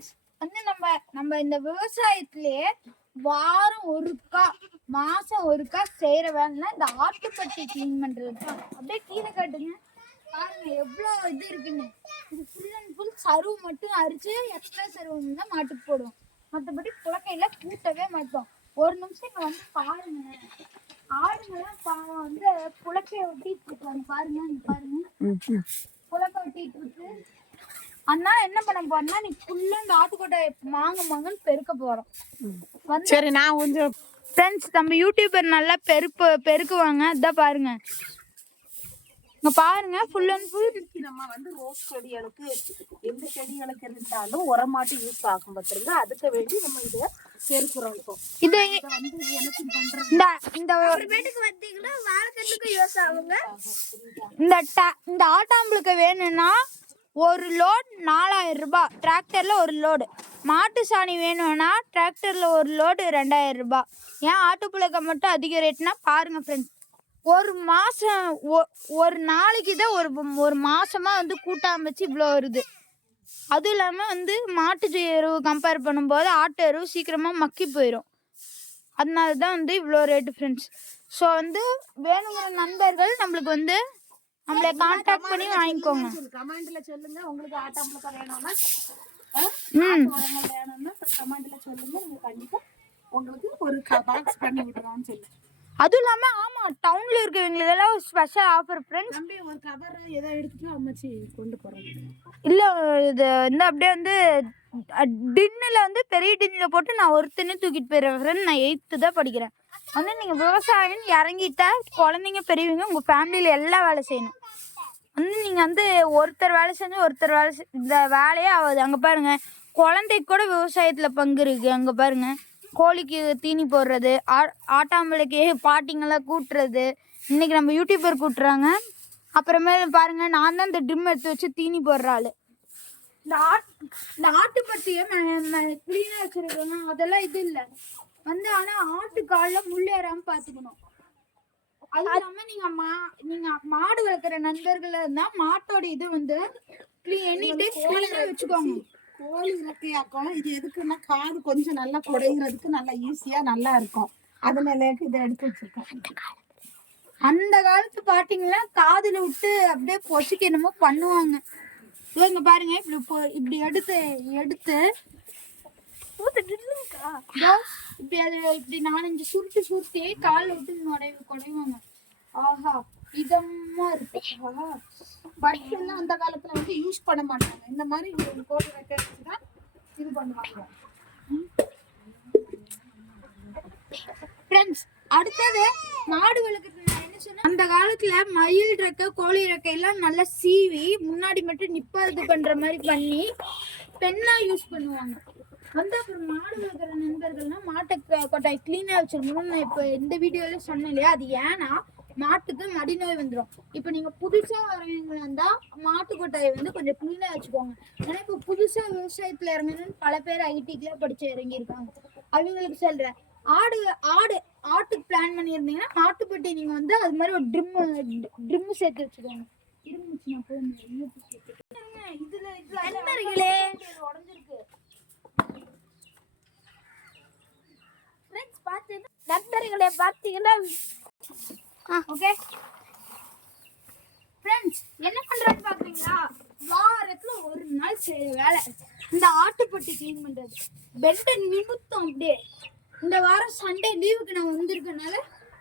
Friends வந்து நம்ம நம்ம இந்த விவசாயத்திலேயே வாரம் ஒருக்கா மாசம் ஒருக்கா செய்யற வேலைன்னா இந்த ஆட்டுப்பட்டி க்ளீன் பண்றது தான் அப்படியே கீழே காட்டுங்க. பாருங்க எவ்வளோ இது இருக்குன்னு. இது ஃபுல் அண்ட் ஃபுல் சருவு மட்டும் அரிச்சு எக்ஸ்ட்ரா சருவு தான் மாட்டுக்கு போடுவோம். மற்றபடி புழக்கையில கூட்டவே மாட்டோம். ஒரு நிமிஷம் இங்க வந்து பாருங்க. ஆடுங்கெல்லாம் பாவம் வந்து புழக்கைய ஒட்டிட்டு இருக்காங்க. பாருங்க பாருங்க. புழக்க ஒட்டிட்டு இருக்கு. அண்ணா என்ன பண்ண போறோம்னா நீ ஃபுல்லா இந்த ஆட்டுக்கோட்டை மாங்க மாங்கன்னு பெருக்க போறோம். சரி நான் கொஞ்சம் ஃப்ரெண்ட்ஸ் நம்ம யூடியூபர் நல்லா பெருப்பு பெருக்குவாங்க. அதான் பாருங்க. இங்க பாருங்க ஃபுல் அண்ட் ஃபுல் நம்ம வந்து ரோஸ் செடிகளுக்கு எந்த செடிகளுக்கு இருந்தாலும் உரமாட்டு யூஸ் ஆகும் பார்த்துருங்க அதுக்கு வேண்டி நம்ம இதை பெருக்குறோம் இப்போ. இது இதை வந்து எனக்கு பண்றது? இந்த இந்த வீட்டுக்கு வந்தீங்கன்னா வாழைக்கண்ணுக்கு யூஸ் ஆகுங்க. இந்த இந்த ஆட்டாம்புழுக்க வேணும்னா ஒரு லோட் நாலாயிரம் ரூபாய். டிராக்டர்ல ஒரு லோடு மாட்டு சாணி வேணும்னா டிராக்டர்ல ஒரு லோடு ரெண்டாயிரம் ரூபாய். ஏன் ஆட்டுப்புழுக்க மட்டும் அதிக ரேட்னா பாருங்க ஃப்ரெண்ட்ஸ் ஒரு மாசம் ஒ- ஒரு நாளைக்கு தான் ஒரு ஒரு மாசமா வந்து கூட்டாம வச்சு இவ்வளோ வருது. அதுவும் இல்லாமல் வந்து மாட்டு எருவு கம்பேர் பண்ணும்போது ஆட்டு எருவு சீக்கிரமாக மக்கி போயிடும் அதனால தான் வந்து இவ்வளோ ரேட்டு ஃப்ரெண்ட்ஸ் ஸோ வந்து வேணுங்கிற நண்பர்கள் நம்மளுக்கு வந்து நம்மளை காண்டாக்ட் பண்ணி வாங்கிக்கோங்க. கமெண்ட்ல சொல்லுங்க உங்களுக்கு வேணும்னா? ம். ஆட்டு உரங்கள் வேணும்னா கமெண்ட்ல சொல்லுங்க நீங்க கண்டிப்பா உங்களுக்கு ஒரு பாக்ஸ் பண்ணி விடுறோம்னு சொல்லி. அதுவும் இல்லாமல் ஆமாம் டவுனில் இருக்கிறவங்களுக்கெல்லாம் ஒரு ஸ்பெஷல் ஆஃபர் ஃப்ரெண்ட்ஸ் தம்பி ஒரு கவர் ஏதோ எடுத்துட்டு அம்மாச்சி கொண்டு போறோம் இல்லை இது வந்து அப்படியே வந்து டின்னில் வந்து பெரிய டின்னில் போட்டு நான் ஒருத்தனே தூக்கிட்டு போயிடுறேன் ஃப்ரெண்ட் நான் எயித்து தான் படிக்கிறேன். வந்து நீங்கள் விவசாயம் இறங்கிட்டா குழந்தைங்க பெரியவங்க உங்கள் ஃபேமிலியில் எல்லாம் வேலை செய்யணும். நீங்கள் வந்து ஒருத்தர் வேலை செஞ்சு ஒருத்தர் வேலை இந்த வேலையே ஆகாது. அங்கே பாருங்க குழந்தைக்கு கூட விவசாயத்தில் பங்கு இருக்குது அங்கே பாருங்க கோழிக்கு தீனி போடுறது ஆ ஆட்டாம்பளைக்கு பாட்டிங்கெல்லாம் கூட்டுறது. இன்னைக்கு நம்ம யூடியூபர் கூட்டுறாங்க. அப்புறமேல பாருங்க நான் தான் இந்த ட்ரிம் எடுத்து வச்சு தீனி போடுற ஆளு. இந்த ஆட் இந்த ஆட்டுப்பட்டியை க்ளீனாக வச்சிருக்கோம்? அதெல்லாம் இது இல்லை. வந்து ஆனால் ஆட்டு காலில் முள் பார்த்துக்கணும் அது இல்லாம நீங்க மா நீங்க மாடு வளர்க்குற நண்பர்கள் இருந்தா மாட்டோட இது வந்து எனி டைம் வச்சுக்கோங்க. கோழி இறக்கையாக்கம். இது எதுக்குன்னா காது கொஞ்சம் நல்லா குடையிறதுக்கு நல்லா ஈஸியா நல்லா இருக்கும். அதனால இதை எடுத்து வச்சிருக்கோம் அந்த காலத்து பாட்டிங்கெல்லாம் காதுல விட்டு அப்படியே பொசுக்கு என்னமோ பண்ணுவாங்க. இதோ இங்க பாருங்க இப்படி இப்படி எடுத்து எடுத்து இப்படி அது இப்படி நாலஞ்சு சுருட்டு சுருட்டி கால் விட்டு நுடை குடைவாங்க. ஆஹா இதமா இருக்கு. ஆஹா. பட் அந்த காலத்துல வந்து யூஸ் பண்ண மாட்டாங்க. இந்த மாதிரி ஒரு கோழி ரெக்கை தான் இது பண்ணுவாங்க. ஃப்ரெண்ட்ஸ் அடுத்தது மாடு வளர்க்குறது. என்ன சொன்னேன்? அந்த காலத்துல மயில் ரெக்க கோழி ரெக்கை எல்லாம் நல்லா சீவி முன்னாடி மட்டும் நிப்பாது பண்ற மாதிரி பண்ணி பெண்ணா யூஸ் பண்ணுவாங்க. வந்து அப்புறம் மாடு வளர்க்குற நண்பர்கள்னா மாட்டை கொட்டாய் க்ளீனாக வச்சிருக்கணும்னு நான் இப்போ இந்த வீடியோவில் சொன்னேன் இல்லையா? அது ஏன்னா மாட்டுக்கு மடிநோய் வந்துடும் இப்போ நீங்கள் புதுசாக வரவங்களா இருந்தால் மாட்டு கொட்டாயை வந்து கொஞ்சம் க்ளீனாக வச்சுக்கோங்க. ஏன்னா இப்போ புதுசாக விவசாயத்தில் இறங்கணும்னு பல பேர் ஐடிக்குலாம் படித்து இறங்கியிருக்காங்க. அவங்களுக்கு சொல்கிறேன் ஆடு ஆடு ஆட்டுக்கு பிளான் பண்ணியிருந்தீங்கன்னா ஆட்டுப்பட்டி நீங்கள் வந்து அது மாதிரி ஒரு ட்ரிம்மு ட்ரிம்மு சேர்த்து வச்சுக்கோங்க. இருந்துச்சு நான் போய். இதுல இதுல உடஞ்சிருக்கு ஃப்ரெண்ட்ஸ் பார்த்து நண்பர்களே பார்த்தீங்கன்னா ஓகே ஃப்ரெண்ட்ஸ் என்ன பண்றான்னு பாக்குறீங்களா வாரத்துல ஒரு நாள் செய்யற வேலை. இந்த ஆட்டுப்பட்டி க்ளீன் பண்றது. பெட்டை நிமித்தம் அப்படியே. இந்த வாரம் சண்டே லீவுக்கு நான் வந்திருக்கனால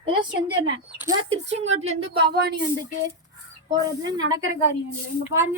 ஏதோ செஞ்சிடறேன். இதான் திருச்செங்கோட்டுல இருந்து பவானி வந்துட்டு போறதுல நடக்கிற காரியம் இல்லை. இங்க பாருங்க.